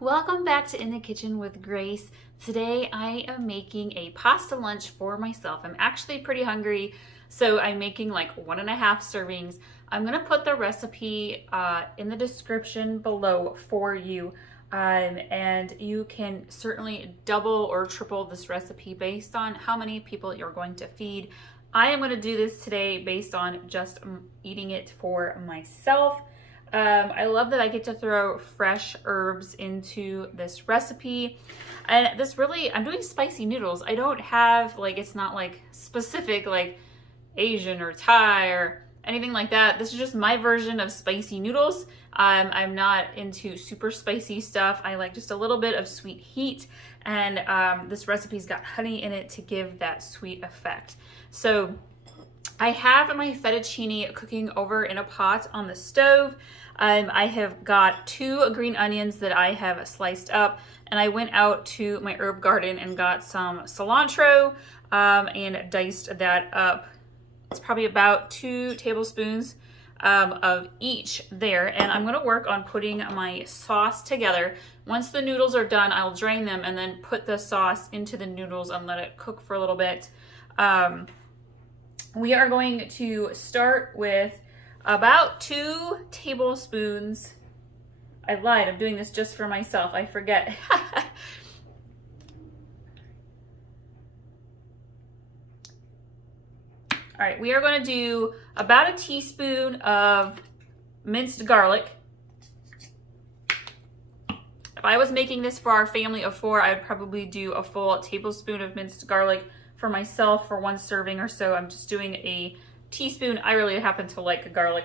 Welcome back to In the Kitchen with Grace. Today I am making a pasta lunch for myself. I'm actually pretty hungry, so I'm making like 1.5 servings. I'm gonna put the recipe in the description below for you. And you can certainly double or triple this recipe based on how many people you're going to feed. I am going to do this today based on just eating it for myself. I love that I get to throw fresh herbs into this recipe. And this really, I'm doing spicy noodles. I don't have, like, it's not like specific like Asian or Thai or anything like that. This is just my version of spicy noodles. I'm not into super spicy stuff. I like just a little bit of sweet heat. And this recipe's got honey in it to give that sweet effect. So I have my fettuccine cooking over in a pot on the stove. I have got 2 green onions that I have sliced up, and I went out to my herb garden and got some cilantro and diced that up. It's probably about 2 tablespoons of each there, and I'm gonna work on putting my sauce together. Once the noodles are done, I'll drain them and then put the sauce into the noodles and let it cook for a little bit. We are going to start with about 2 tablespoons. I lied, I'm doing this just for myself, I forget. All right, we are going to do about a teaspoon of minced garlic. If I was making this for our family of 4, I would probably do a full tablespoon of minced garlic for myself for 1 serving or so. I'm just doing a teaspoon. I really happen to like garlic.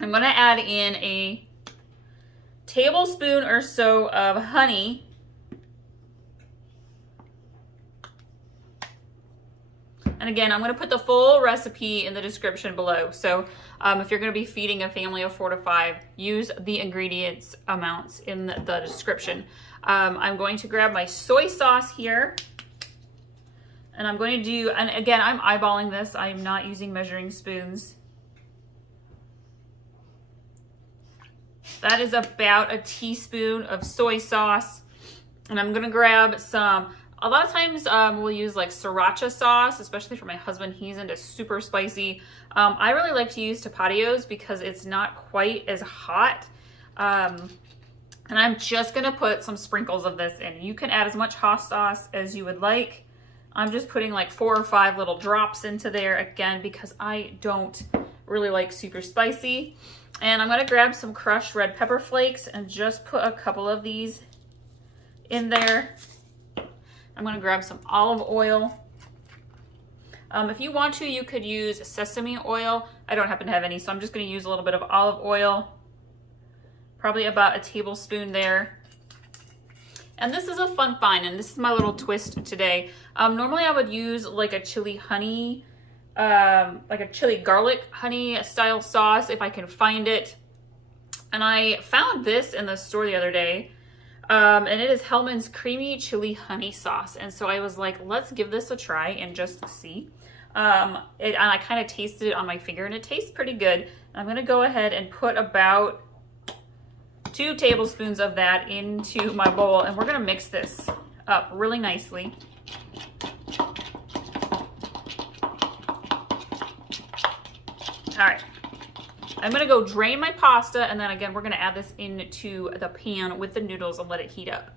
I'm going to add in a tablespoon or so of honey. And again, I'm going to put the full recipe in the description below. So if you're going to be feeding a family of 4 to 5, use the ingredients amounts in the description. I'm going to grab my soy sauce here. And I'm going to do, and again, I'm eyeballing this. I'm not using measuring spoons. That is about a teaspoon of soy sauce. And I'm going to grab some, a lot of times we'll use like sriracha sauce, especially for my husband. He's into super spicy. I really like to use tapatios because it's not quite as hot. And I'm just going to put some sprinkles of this in. You can add as much hot sauce as you would like. I'm just putting like 4 or 5 little drops into there again because I don't really like super spicy. And I'm gonna grab some crushed red pepper flakes and just put a couple of these in there. I'm gonna grab some olive oil. If you want to, you could use sesame oil. I don't happen to have any, so I'm just gonna use a little bit of olive oil. Probably about a tablespoon there. And this is a fun find, and this is my little twist today. Normally I would use like a chili honey, like a chili garlic honey style sauce if I can find it. And I found this in the store the other day, and it is Hellman's creamy chili honey sauce. And so I was like, let's give this a try and just see. And I kind of tasted it on my finger, and it tastes pretty good. And I'm gonna go ahead and put about 2 tablespoons of that into my bowl, and we're gonna mix this up really nicely. All right, I'm gonna go drain my pasta, and then again, we're gonna add this into the pan with the noodles and let it heat up.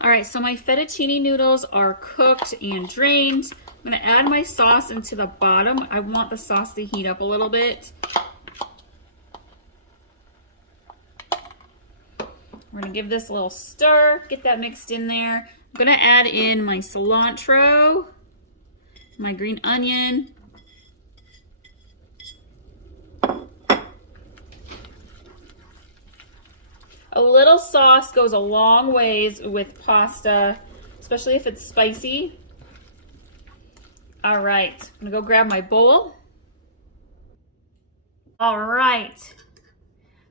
All right, so my fettuccine noodles are cooked and drained. I'm gonna add my sauce into the bottom. I want the sauce to heat up a little bit. We're gonna give this a little stir, get that mixed in there. I'm gonna add in my cilantro, my green onion. A little sauce goes a long ways with pasta, especially if it's spicy. All right, I'm gonna go grab my bowl. All right,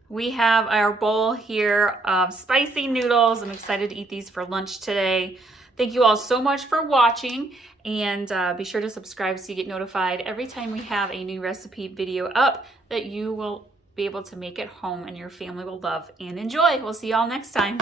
we have our bowl here of spicy noodles. I'm excited to eat these for lunch today. Thank you all so much for watching, And be sure to subscribe so you get notified every time we have a new recipe video up that you will be able to make at home and your family will love and enjoy. We'll see y'all next time.